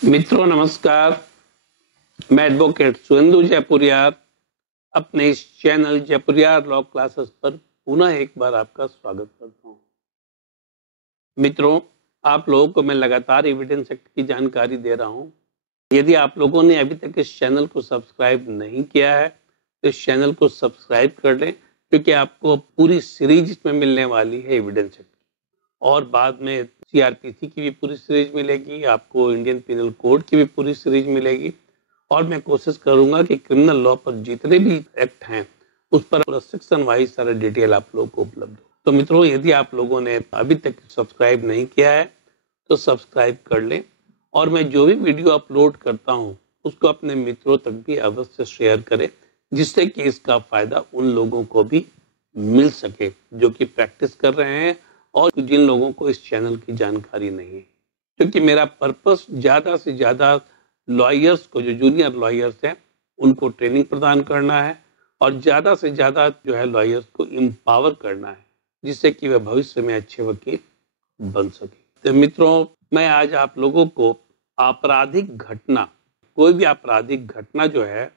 मित्रों नमस्कार। मैं एडवोकेट सुहेंदु जयपुरियार अपने इस चैनल जयपुरियार लॉ क्लासेस पर पुनः एक बार आपका स्वागत करता हूं। मित्रों, आप लोगों को मैं लगातार एविडेंस एक्ट की जानकारी दे रहा हूं। यदि आप लोगों ने अभी तक इस चैनल को सब्सक्राइब नहीं किया है तो इस चैनल को सब्सक्राइब कर लें, क्योंकि आपको पूरी सीरीज इसमें मिलने वाली है एविडेंस एक्ट और बाद में सीआरपीसी की भी पूरी सीरीज मिलेगी, आपको इंडियन पिनल कोड की भी पूरी सीरीज मिलेगी और मैं कोशिश करूंगा कि क्रिमिनल लॉ पर जितने भी एक्ट हैं उस पर सेक्शन वाइज सारा डिटेल आप लोगों को उपलब्ध हो। तो मित्रों, यदि आप लोगों ने अभी तक सब्सक्राइब नहीं किया है तो सब्सक्राइब कर लें और मैं जो भी वीडियो अपलोड करता हूं उसको अपने मित्रों तक भी अवश्य शेयर करें, जिससे कि इसका फायदा उन लोगों को भी मिल सके जो कि प्रैक्टिस कर रहे हैं और जिन लोगों को इस चैनल की जानकारी नहीं है। क्योंकि मेरा पर्पस ज़्यादा से ज़्यादा लॉयर्स को, जो जूनियर लॉयर्स हैं, उनको ट्रेनिंग प्रदान करना है और ज़्यादा से ज़्यादा जो है लॉयर्स को एम्पावर करना है, जिससे कि वे भविष्य में अच्छे वकील बन सके। तो मित्रों, मैं आज आप लोगों को आपराधिक घटना, कोई भी आपराधिक घटना जो है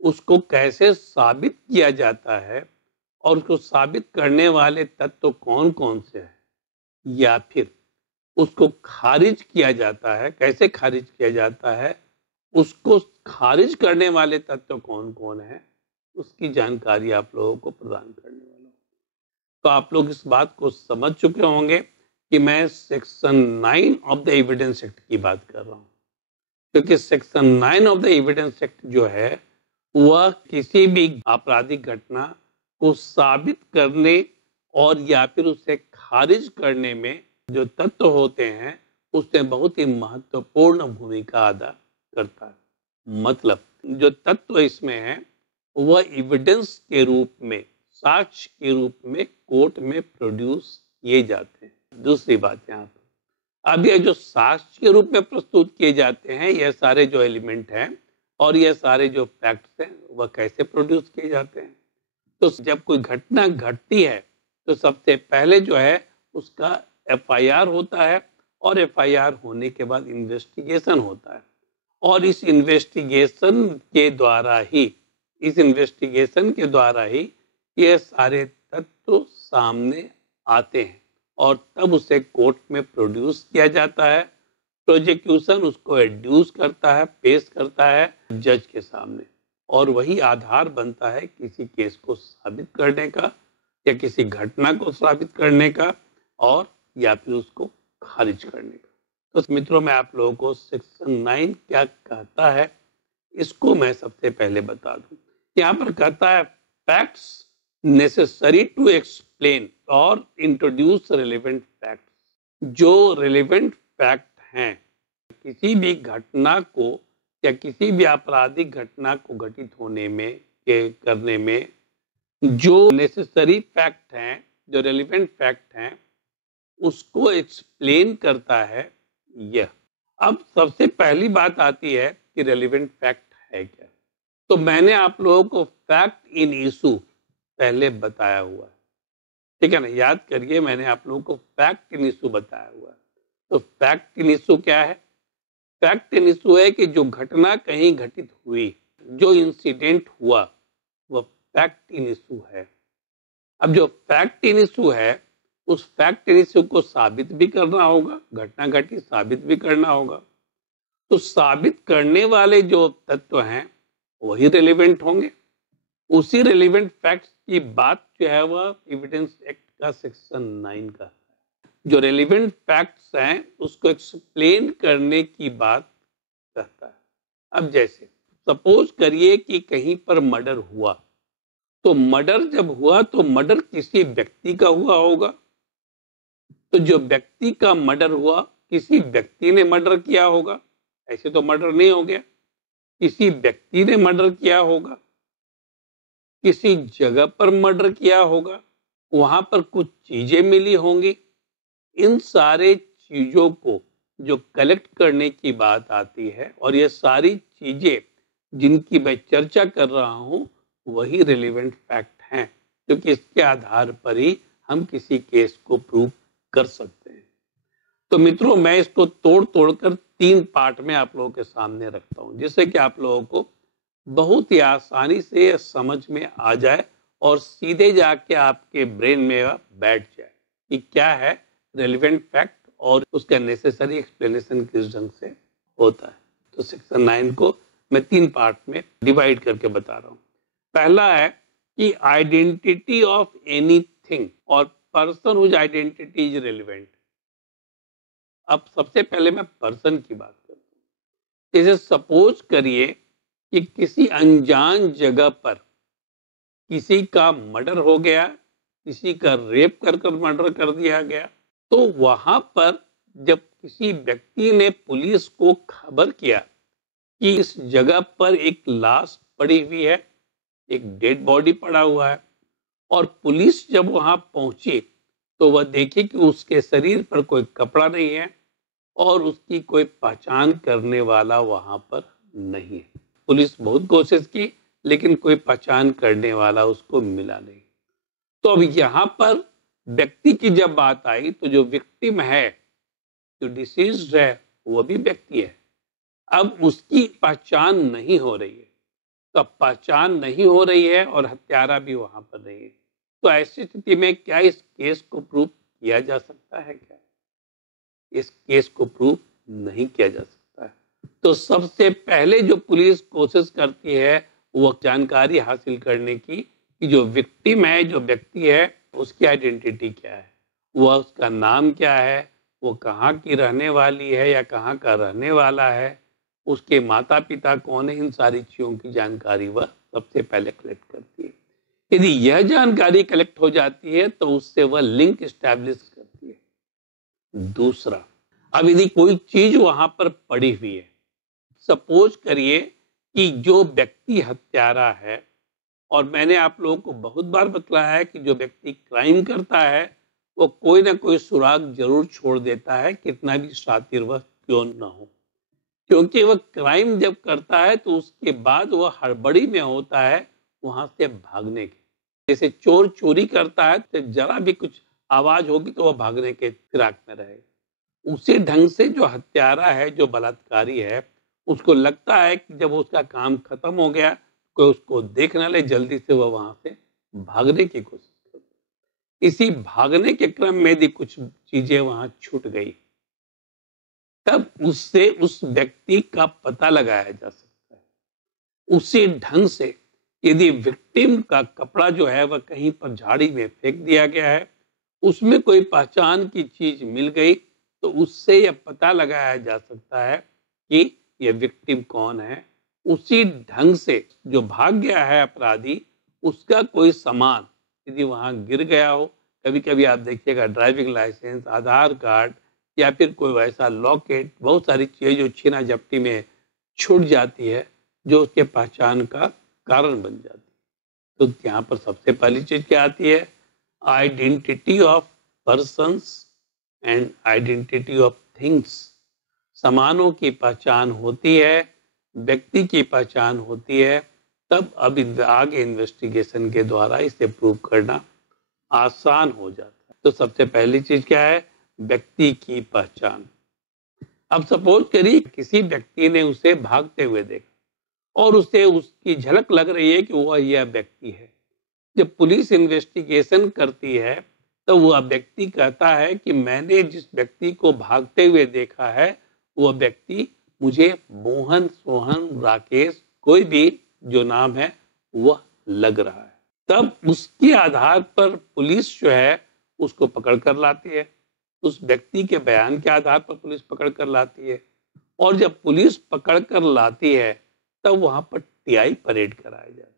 उसको कैसे साबित किया जाता है और उसको साबित करने वाले तत्व कौन कौन से हैं, या फिर उसको खारिज किया जाता है, कैसे खारिज किया जाता है, उसको खारिज करने वाले तत्व कौन कौन है, उसकी जानकारी आप लोगों को प्रदान करने वाला हूं। तो आप लोग इस बात को समझ चुके होंगे कि मैं section 9 of the evidence act की बात कर रहा हूं, क्योंकि section 9 of the evidence act जो है वह किसी भी आपराधिक घटना को साबित करने और या फिर उसे खारिज करने में जो तत्व होते हैं उसमें बहुत ही महत्वपूर्ण भूमिका अदा करता है। मतलब जो तत्व इसमें है वह एविडेंस के रूप में, साक्ष्य के रूप में कोर्ट में प्रोड्यूस किए जाते हैं। दूसरी बात यहाँ पर, अब ये जो साक्ष्य के रूप में प्रस्तुत किए जाते हैं, यह सारे जो एलिमेंट हैं और ये सारे जो फैक्ट्स हैं वह कैसे प्रोड्यूस किए जाते हैं। तो जब कोई घटना घटती है तो सबसे पहले जो है उसका एफआईआर होता है और एफआईआर होने के बाद इन्वेस्टिगेशन होता है और इस इन्वेस्टिगेशन के द्वारा ही ये सारे तत्व सामने आते हैं और तब उसे कोर्ट में प्रोड्यूस किया जाता है। प्रोसिक्यूशन उसको एड्यूस करता है, पेश करता है जज के सामने और वही आधार बनता है किसी केस को साबित करने का या किसी घटना को साबित करने का और या फिर उसको खारिज करने का। तो मित्रों, मैं आप लोगों को सेक्शन 9 क्या कहता है इसको मैं सबसे पहले बता दूं। यहाँ पर कहता है फैक्ट्स नेसेसरी टू एक्सप्लेन और इंट्रोड्यूस रेलेवेंट फैक्ट्स। जो रेलेवेंट फैक्ट हैं किसी भी घटना को या किसी भी आपराधिक घटना को घटित होने में करने में जो नेसेसरी फैक्ट हैं, जो रेलेवेंट फैक्ट हैं, उसको एक्सप्लेन करता है यह। अब सबसे पहली बात आती है कि रेलेवेंट फैक्ट है क्या। तो मैंने आप लोगों को फैक्ट इन इशू पहले बताया हुआ है, ठीक है ना। याद करिए, मैंने आप लोगों को फैक्ट इन इशू बताया हुआ है। तो फैक्ट इन इशू क्या है? फैक्ट इन इशू है कि जो घटना कहीं घटित हुई, जो इंसिडेंट हुआ, वह फैक्ट इन इशू है। अब जो फैक्ट इन इशू है उस फैक्ट इन इशू को साबित भी करना होगा, घटना घटी साबित भी करना होगा। तो साबित करने वाले जो तत्व हैं वही रेलेवेंट होंगे। उसी रेलेवेंट फैक्ट्स की बात जो है वह एविडेंस एक्ट का सेक्शन 9 का है। जो रेलेवेंट फैक्ट्स हैं उसको एक्सप्लेन करने की बात कहता है। अब जैसे सपोज करिए कि कहीं पर मर्डर हुआ, तो मर्डर जब हुआ तो मर्डर किसी व्यक्ति का हुआ होगा। तो जो व्यक्ति का मर्डर हुआ, किसी व्यक्ति ने मर्डर किया होगा, ऐसे तो मर्डर नहीं हो गया, किसी व्यक्ति ने मर्डर किया होगा, किसी जगह पर मर्डर किया होगा, वहां पर कुछ चीजें मिली होंगी। इन सारे चीजों को जो कलेक्ट करने की बात आती है और ये सारी चीजें जिनकी मैं चर्चा कर रहा हूं वही रेलेवेंट फैक्ट हैं, क्योंकि इसके आधार पर ही हम किसी केस को प्रूव कर सकते हैं। तो मित्रों, मैं इसको तोड़ तोड़कर 3 पार्ट में आप लोगों के सामने रखता हूं, जिससे कि आप लोगों को बहुत ही आसानी से समझ में आ जाए और सीधे जाके आपके ब्रेन में बैठ जाए कि क्या है रेलिवेंट फैक्ट और उसका नेसेसरी एक्सप्लेनेशन किस ढंग से होता है। तो सेक्शन 9 को मैं 3 पार्ट में डिवाइड करके बता रहा हूं। पहला है कि आइडेंटिटी ऑफ एनीथिंग और person whose identity is relevant. अब सबसे पहले मैं पर्सन की बात करता हूं। जैसे सपोज करिए कि किसी अनजान जगह पर किसी का मर्डर हो गया, किसी का रेप कर मर्डर कर दिया गया, तो वहां पर जब किसी व्यक्ति ने पुलिस को खबर किया कि इस जगह पर एक लाश पड़ी हुई है, एक डेड बॉडी पड़ा हुआ है, और पुलिस जब वहां पहुंची तो वह देखी कि उसके शरीर पर कोई कपड़ा नहीं है और उसकी कोई पहचान करने वाला वहां पर नहीं है। पुलिस बहुत कोशिश की लेकिन कोई पहचान करने वाला उसको मिला नहीं। तो अब यहां पर व्यक्ति की जब बात आई तो जो विक्टिम है, जो डिसीज्ड है, वो भी व्यक्ति है। अब उसकी पहचान नहीं हो रही है। तो अब पहचान नहीं हो रही है और हत्यारा भी वहां पर नहीं है, तो ऐसी स्थिति में क्या इस केस को प्रूव किया जा सकता है? क्या इस केस को प्रूव नहीं किया जा सकता है। तो सबसे पहले जो पुलिस कोशिश करती है वो जानकारी हासिल करने की कि जो विक्टिम है, जो व्यक्ति है, उसकी आइडेंटिटी क्या है, वह उसका नाम क्या है, वो कहाँ की रहने वाली है या कहाँ का रहने वाला है, उसके माता पिता कौन है, इन सारी चीजों की जानकारी वह सबसे पहले कलेक्ट करती है। यदि यह जानकारी कलेक्ट हो जाती है तो उससे वह लिंक एस्टैब्लिश करती है। दूसरा, अब यदि कोई चीज वहां पर पड़ी हुई है, सपोज करिए कि जो व्यक्ति हत्यारा है, और मैंने आप लोगों को बहुत बार बतलाया है कि जो व्यक्ति क्राइम करता है वो कोई ना कोई सुराग जरूर छोड़ देता है, कितना भी शातिर वह क्यों ना हो, क्योंकि वह क्राइम जब करता है तो उसके बाद वह हड़बड़ी में होता है वहां से भागने के। जैसे चोर चोरी करता है तो जरा भी कुछ आवाज होगी तो वह भागने के फिराक में रहेगा। उसी ढंग से जो हत्यारा है, जो बलात्कारी है, उसको लगता है कि जब उसका काम खत्म हो गया कोई उसको देख ना ले, जल्दी से वह वहां से भागने की कोशिश करता है। इसी भागने के क्रम में यदि कुछ चीजें वहां छूट गई तब उससे उस व्यक्ति का पता लगाया जा सकता है। उसी ढंग से यदि विक्टिम का कपड़ा जो है वह कहीं पर झाड़ी में फेंक दिया गया है, उसमें कोई पहचान की चीज मिल गई तो उससे यह पता लगाया जा सकता है कि यह विक्टिम कौन है। उसी ढंग से जो भाग गया है अपराधी, उसका कोई सामान यदि वहां गिर गया हो, कभी कभी आप देखिएगा ड्राइविंग लाइसेंस, आधार कार्ड या फिर कोई वैसा लॉकेट, बहुत सारी चीजें जो छीना झपटी में छूट जाती है जो उसके पहचान का कारण बन जाती है। तो यहाँ पर सबसे पहली चीज क्या आती है? Identity of persons and identity of things. सामानों की पहचान होती है, व्यक्ति की पहचान होती है, तब अब आगे इन्वेस्टिगेशन के द्वारा इसे प्रूव करना आसान हो जाता है। तो सबसे पहली चीज क्या है? व्यक्ति की पहचान। अब सपोज करिए किसी व्यक्ति ने उसे भागते हुए देखा और उसे उसकी झलक लग रही है कि वह यह व्यक्ति है। जब पुलिस इन्वेस्टिगेशन करती है तो वह व्यक्ति कहता है कि मैंने जिस व्यक्ति को भागते हुए देखा है वह व्यक्ति मुझे मोहन, सोहन, राकेश, कोई भी जो नाम है वह लग रहा है। तब उसके आधार पर पुलिस जो है उसको पकड़ कर लाती है। उस व्यक्ति के बयान के आधार पर पुलिस पकड़ कर लाती है, और जब पुलिस पकड़ कर लाती है तब वहां पर टीआई परेड कराया जाता है।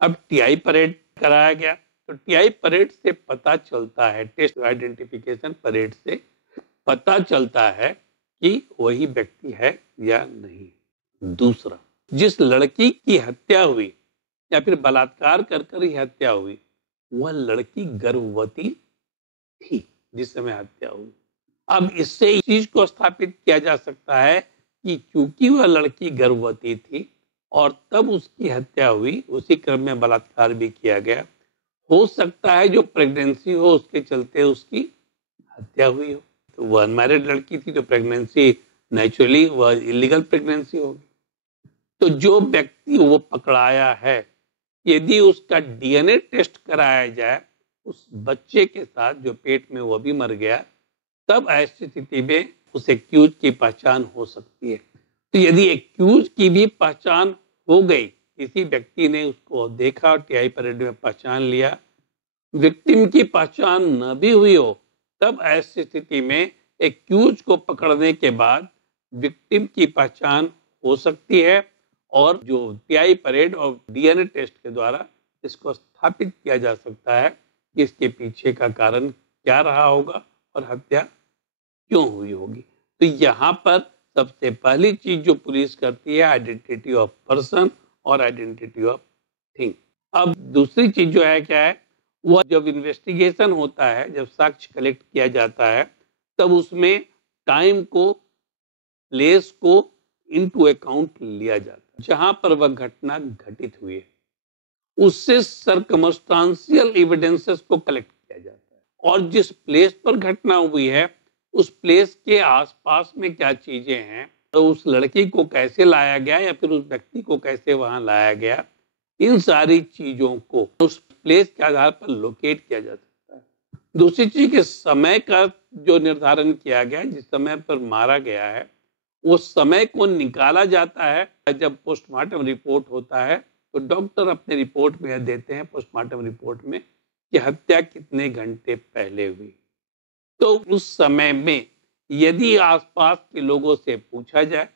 अब टीआई परेड कराया गया तो टीआई परेड से पता चलता है, टेस्ट आइडेंटिफिकेशन परेड से पता चलता है कि वही व्यक्ति है या नहीं। दूसरा, जिस लड़की की हत्या हुई या फिर बलात्कार कर ही हत्या हुई, वह लड़की गर्भवती थी जिस समय हत्या हुई। अब इससे इस चीज को स्थापित किया जा सकता है कि चूंकि वह लड़की गर्भवती थी और तब उसकी हत्या हुई, उसी क्रम में बलात्कार भी किया गया, हो सकता है जो प्रेगनेंसी हो उसके चलते उसकी हत्या हुई हो। तो वो अनमैरिड लड़की थी, तो प्रेगनेंसी नेचुरली वह इलीगल प्रेगनेंसी होगी। तो जो व्यक्ति वो पकड़ाया है, यदि उसका डीएनए टेस्ट कराया जाए उस बच्चे के साथ जो पेट में वो भी मर गया, तब ऐसी स्थिति में उस एक्यूज की पहचान हो सकती है। तो यदि एक्यूज की भी पहचान हो गई, किसी व्यक्ति ने उसको देखा, टीआई परेड में पहचान लिया, विक्टिम की पहचान न भी हुई हो, तब ऐसी स्थिति में एक्यूज को पकड़ने के बाद विक्टिम की पहचान हो सकती है और जो टीआई परेड और डीएनए टेस्ट के द्वारा इसको स्थापित किया जा सकता है कि इसके पीछे का कारण क्या रहा होगा और हत्या क्यों हुई होगी। तो यहाँ पर सबसे पहली चीज जो पुलिस करती है, आइडेंटिटी ऑफ पर्सन और आइडेंटिटी ऑफ थिंग। अब दूसरी चीज जो है क्या है, वह जब इन्वेस्टिगेशन होता है, जब साक्ष्य कलेक्ट किया जाता है, तब उसमें टाइम को, प्लेस को इनटू अकाउंट लिया जाता है जहां पर वह घटना घटित हुई है। उससे सर्कमस्टांशियल एविडेंसेस को कलेक्ट किया जाता है और जिस प्लेस पर घटना हुई है उस प्लेस के आसपास में क्या चीजें हैं, तो उस लड़की को कैसे लाया गया या फिर उस व्यक्ति को कैसे वहां लाया गया, इन सारी चीजों को उस प्लेस के आधार पर लोकेट किया जा सकता है। दूसरी चीज के समय का जो निर्धारण किया गया, जिस समय पर मारा गया है, वो समय को निकाला जाता है। जब पोस्टमार्टम रिपोर्ट होता है तो डॉक्टर अपने रिपोर्ट में देते हैं, पोस्टमार्टम रिपोर्ट में, कि हत्या कितने घंटे पहले हुई। तो उस समय में यदि आसपास के लोगों से पूछा जाए,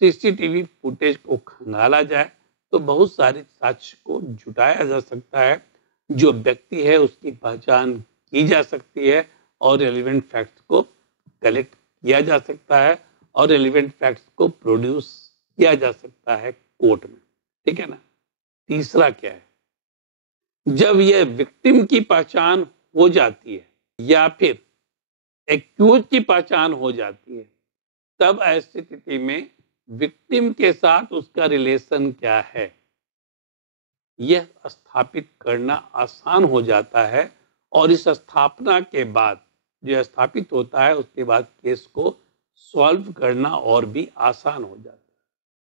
सीसीटीवी फुटेज को खंगाला जाए, तो बहुत सारे साक्ष्य को जुटाया जा सकता है। जो व्यक्ति है उसकी पहचान की जा सकती है और रेलिवेंट फैक्ट्स को कलेक्ट किया जा सकता है और रेलिवेंट फैक्ट्स को प्रोड्यूस किया जा सकता है कोर्ट में। ठीक है ना। तीसरा क्या है, जब यह विक्टिम की पहचान हो जाती है या फिर एक्यूज की पहचान हो जाती है, तब ऐसी स्थिति में विक्टिम के साथ उसका रिलेशन क्या है यह स्थापित करना आसान हो जाता है। और इस स्थापना के बाद जो स्थापित होता है, उसके बाद केस को सॉल्व करना और भी आसान हो जाता है।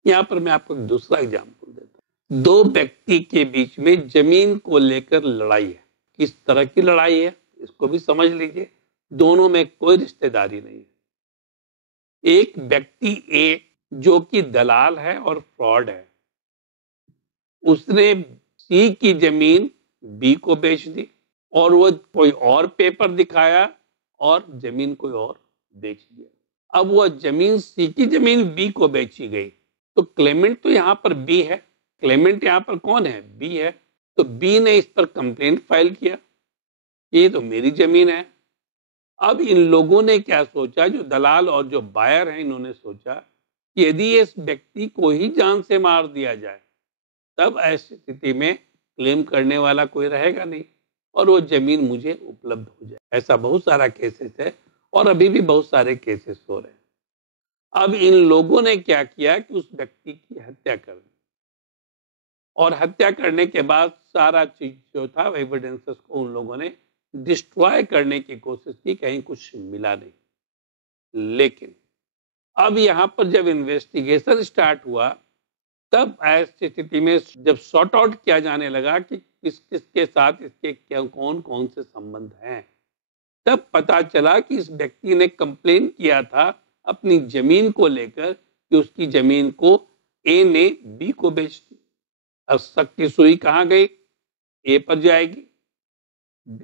यहाँ पर मैं आपको एक दूसरा एग्जाम्पल देता हूँ। दो व्यक्ति के बीच में जमीन को लेकर लड़ाई है। किस तरह की लड़ाई है इसको भी समझ लीजिए। दोनों में कोई रिश्तेदारी नहीं है। एक व्यक्ति ए जो कि दलाल है और फ्रॉड है, उसने सी की जमीन बी को बेच दी और वो कोई और पेपर दिखाया और जमीन कोई और बेच दिया। अब वह जमीन सी की जमीन बी को बेची गई, तो क्लेमेंट तो यहां पर बी है। क्लेमेंट यहां पर कौन है? बी है। तो बी ने इस पर कंप्लेंट फाइल किया, ये तो मेरी जमीन है। अब इन लोगों ने क्या सोचा, जो दलाल और जो बायर हैं, इन्होंने सोचा कि यदि इस व्यक्ति को ही जान से मार दिया जाए, तब ऐसी स्थिति में क्लेम करने वाला कोई रहेगा नहीं और वो जमीन मुझे उपलब्ध हो जाए। ऐसा बहुत सारा केसेस है और अभी भी बहुत सारे केसेस हो रहे हैं। अब इन लोगों ने क्या किया कि उस व्यक्ति की हत्या कर दी और हत्या करने के बाद सारा चीज जो था एविडेंसेस को उन लोगों ने डिस्ट्रॉय करने की कोशिश की, कहीं कुछ मिला नहीं। लेकिन अब यहां पर जब इन्वेस्टिगेशन स्टार्ट हुआ, तब ऐसी स्थिति में जब सॉर्ट आउट किया जाने लगा कि किस किसके साथ इसके क्या कौन कौन से संबंध हैं, तब पता चला कि इस व्यक्ति ने कंप्लेन किया था अपनी जमीन को लेकर कि उसकी जमीन को ए ने बी को बेच दी। अब शक की सुई कहां गई? ए पर जाएगी।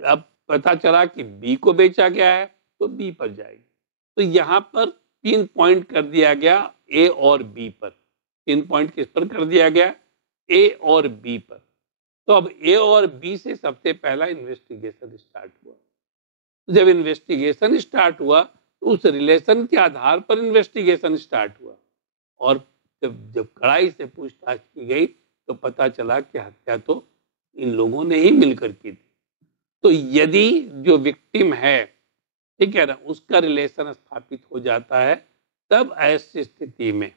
अब पता चला कि बी को बेचा गया है तो बी पर जाएगी। तो यहां पर 3 पॉइंट कर दिया गया ए और बी पर। 3 पॉइंट किस पर कर दिया गया? ए और बी पर। तो अब ए और बी से सबसे पहला इन्वेस्टिगेशन स्टार्ट हुआ। जब इन्वेस्टिगेशन स्टार्ट हुआ तो उस रिलेशन के आधार पर इन्वेस्टिगेशन स्टार्ट हुआ और जब कड़ाई से पूछताछ की गई तो पता चला कि हत्या तो इन लोगों ने ही मिलकर की थी। तो यदि जो विक्टिम है, ठीक है ना, उसका रिलेशन स्थापित हो जाता है, तब ऐसी स्थिति में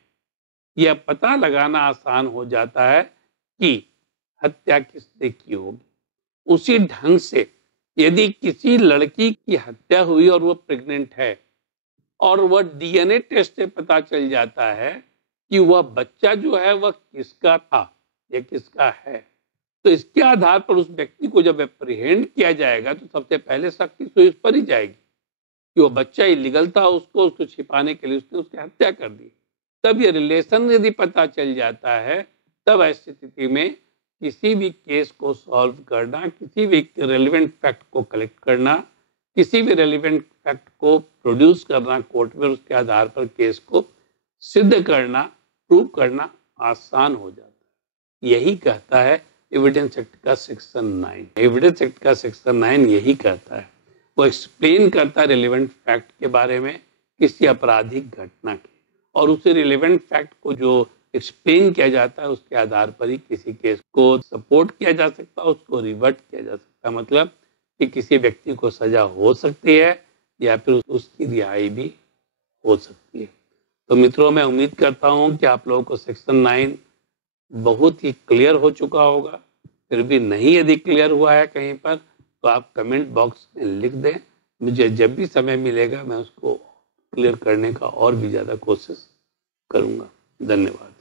यह पता लगाना आसान हो जाता है कि हत्या किसने की होगी। उसी ढंग से यदि किसी लड़की की हत्या हुई और वो प्रेग्नेंट है और वह डीएनए टेस्ट से पता चल जाता है कि वह बच्चा जो है वह किसका था या किसका है, तो इसके आधार पर उस व्यक्ति को जब एप्रीहेंड किया जाएगा तो सबसे पहले सख्ती तो इस पर ही जाएगी कि वो बच्चा इलीगल था, उसको छिपाने के लिए उसने उसकी हत्या कर दी। तब ये रिलेशन यदि पता चल जाता है, तब ऐसी स्थिति में किसी भी केस को सॉल्व करना, किसी भी रेलिवेंट फैक्ट को कलेक्ट करना, किसी भी रेलिवेंट फैक्ट को प्रोड्यूस करना कोर्ट में, उसके आधार पर केस को सिद्ध करना, प्रूव करना आसान हो जाता है। यही कहता है एविडेंस एक्ट का सेक्शन 9। एविडेंस एक्ट का सेक्शन 9 यही कहता है, वो एक्सप्लेन करता है रिलेवेंट फैक्ट के बारे में किसी आपराधिक घटना के, और उसे रिलेवेंट फैक्ट को जो एक्सप्लेन किया जाता है उसके आधार पर ही किसी केस को सपोर्ट किया जा सकता है, उसको रिवर्ट किया जा सकता है। मतलब कि किसी व्यक्ति को सजा हो सकती है या फिर उसकी रिहाई भी हो सकती है। तो मित्रों, मैं उम्मीद करता हूं कि आप लोगों को सेक्शन 9 बहुत ही क्लियर हो चुका होगा। फिर भी नहीं यदि क्लियर हुआ है कहीं पर तो आप कमेंट बॉक्स में लिख दें, मुझे जब भी समय मिलेगा मैं उसको क्लियर करने का और भी ज़्यादा कोशिश करूँगा। धन्यवाद।